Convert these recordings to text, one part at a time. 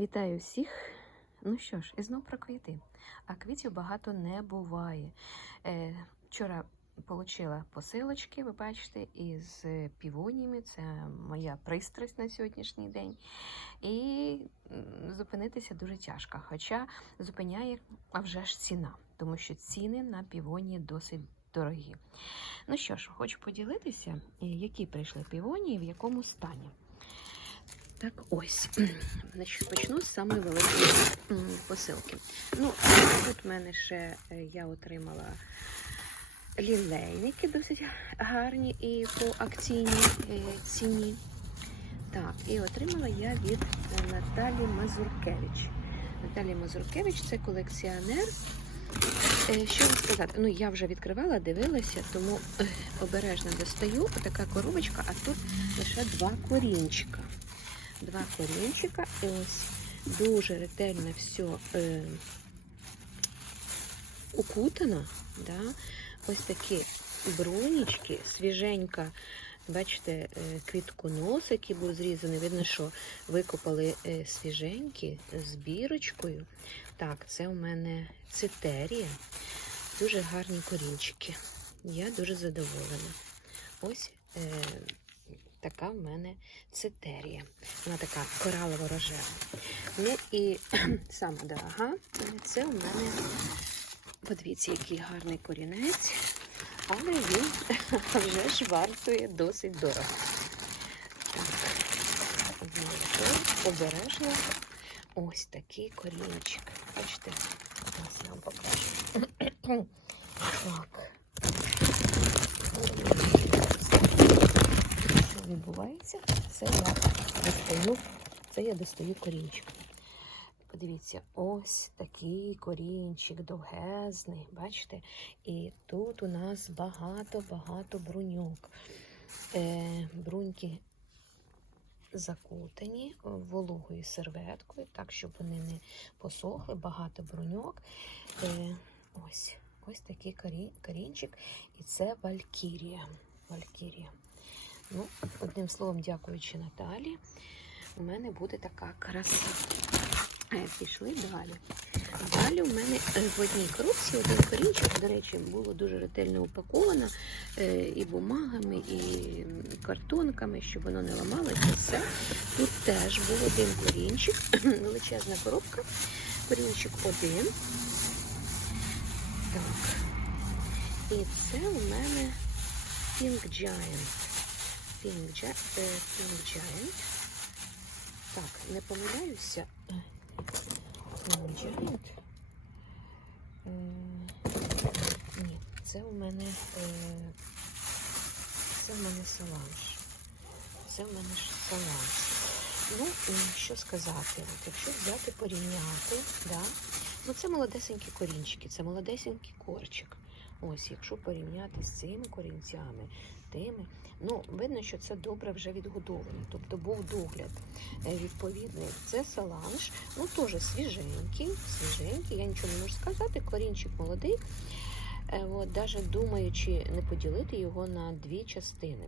Вітаю всіх. Ну що ж, і знов про квіти. А квітів багато не буває. Е, вчора отримала посилочки, ви бачите, із півоніями. Це моя пристрасть на сьогоднішній день. І зупинитися дуже тяжко. Хоча зупиняє а вже ж ціна, тому що ціни на півонії досить дорогі. Ну що ж, хочу поділитися, е, які прийшли півонії, в якому стані. Так, ось. Значить, почну з самої великої посилки. Ну, тут в мене ще е, я отримала лілейники досить гарні і по акційній е, ціні. Так, і отримала я від е, Наталі Мазуркевич. Наталі Мазуркевич це колекціонер. Що вам сказати? Ну, я вже відкривала, дивилася, тому обережно достаю. Така коробочка, а тут лише два корінчика два корінчика. Ось дуже ретельно все е, укутано. Да? Ось такі бронічки, свіженька. Бачите, е, квітконос, який був зрізаний. Видно, що викопали е, свіженькі з бірочкою. Так, це у мене цитерія. Дуже гарні корінчики. Я дуже задоволена. Ось е, така в мене цитерія. Вона така коралово рожева. Ну і сама дорога, це у мене, подивіться, який гарний корінець, але він вже ж вартує досить дорого. Так, обережно ось такий корінчик. Бачите, ось я вам покажу. Так. Відбувається? Це я достаю, це я достаю корінчик. Подивіться, ось такий корінчик довгезний, бачите? І тут у нас багато-багато бруньок. Е, бруньки закутані вологою серветкою, так, щоб вони не посохли, багато бруньок. Е, ось, ось такий корінчик, і це Валькірія. Валькірія. Ну, одним словом, дякуючи Наталі, у мене буде така краса. Е, Пішли далі. Далі у мене е, в одній коробці один корінчик, до речі, було дуже ретельно упаковано е, і бумагами, і картонками, щоб воно не ламалося. Все. Тут теж був один корінчик, величезна коробка. Корінчик один. Так. І це у мене Pink Giant. Pink, Gi- е, Giant. Так, не помиляюся. Pink Giant. Е, Ні, це у мене е, це у мене саланж. Це у мене саланж. Ну, що сказати, от якщо взяти порівняти, да, ну це молодесенькі корінчики, це молодесенький корчик. Ось, якщо порівняти з цими корінцями, тими, ну, видно, що це добре вже відгодовано, тобто був догляд е, відповідний. Це саланж, ну теж свіженький, свіженький, я нічого не можу сказати, корінчик молодий. Е, От, даже думаючи не поділити його на дві частини.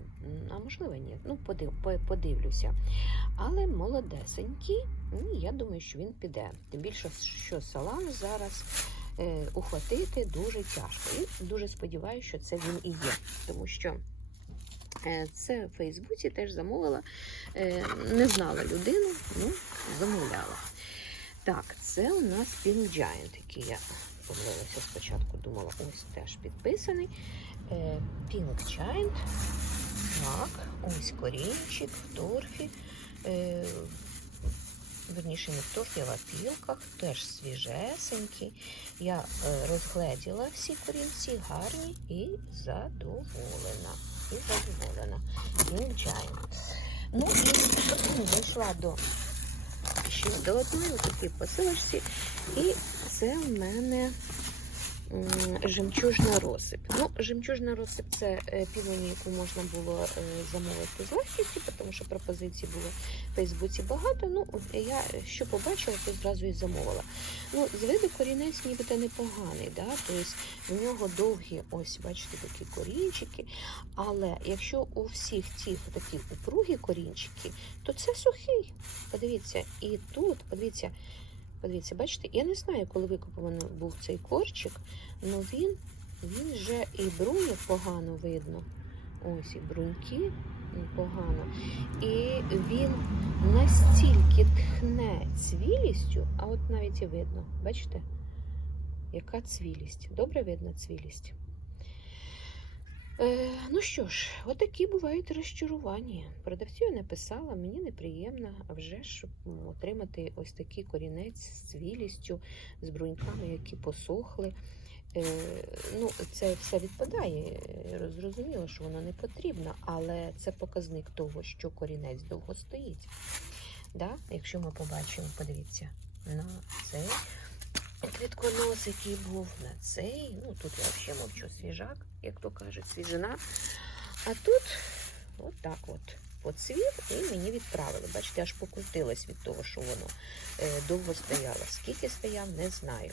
А можливо, ні. Ну, подив, подивлюся. Але молодесенький, ну, я думаю, що він піде. Тим більше, що салан зараз е, ухватити дуже тяжко. І дуже сподіваюся, що це він і є. Тому що це в Фейсбуці теж замовила. Е, не знала людину, ну, замовляла. Так, це у нас Pink Giant, який я помилилася спочатку, думала, ось теж підписаний. Е, Pink Giant. Так, ось корінчик в торфі. Е, верніше не в торфі, а в опілках, теж свіжесенький. Я е, розгледіла всі корінці, гарні і задоволена. І дозволено. Pink Ну і зайшла до ще до одної такої посилочці. І це в мене жемчужна розсип. Ну, жемчужна розсип це е, півоні, яку можна було е, замовити з легкістю, тому що пропозицій було в Фейсбуці багато. Ну, я е, що побачила, то зразу і замовила. Ну, з виду корінець нібито непоганий, да? тобто в нього довгі, ось, бачите, такі корінчики. Але якщо у всіх цих такі упругі корінчики, то це сухий. Подивіться, і тут, подивіться, подивіться, бачите, я не знаю, коли викопаний був цей корчик, але він, він вже і бруньок погано видно. Ось і бруньки погано. І він настільки тхне цвілістю, а от навіть і видно, бачите, яка цвілість. Добре видно цвілість. Е, ну що ж, отакі бувають розчарування. Продавцю я написала, мені неприємно, вже ж отримати ось такий корінець з цвілістю, з бруньками, які посохли. Е, ну, це все відпадає. Зрозуміло, що воно не потрібно, але це показник того, що корінець довго стоїть. Да? Якщо ми побачимо, подивіться на цей квітконос, який був на цей. Ну тут я взагалі мовчу свіжак, як то кажуть, свіжина. А тут от так от поцвів і мені відправили. Бачите, аж покрутилась від того, що воно е, довго стояло. Скільки стояв, не знаю.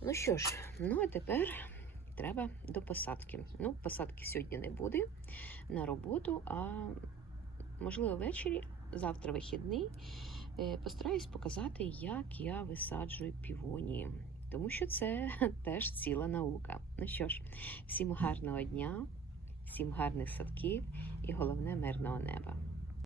Ну що ж, ну а тепер треба до посадки. Ну, посадки сьогодні не буде на роботу, а можливо ввечері, завтра вихідний. Е, Постараюсь показати, як я висаджую півонії, тому що це теж ціла наука. Ну що ж, всім гарного дня, всім гарних садків і головне мирного неба.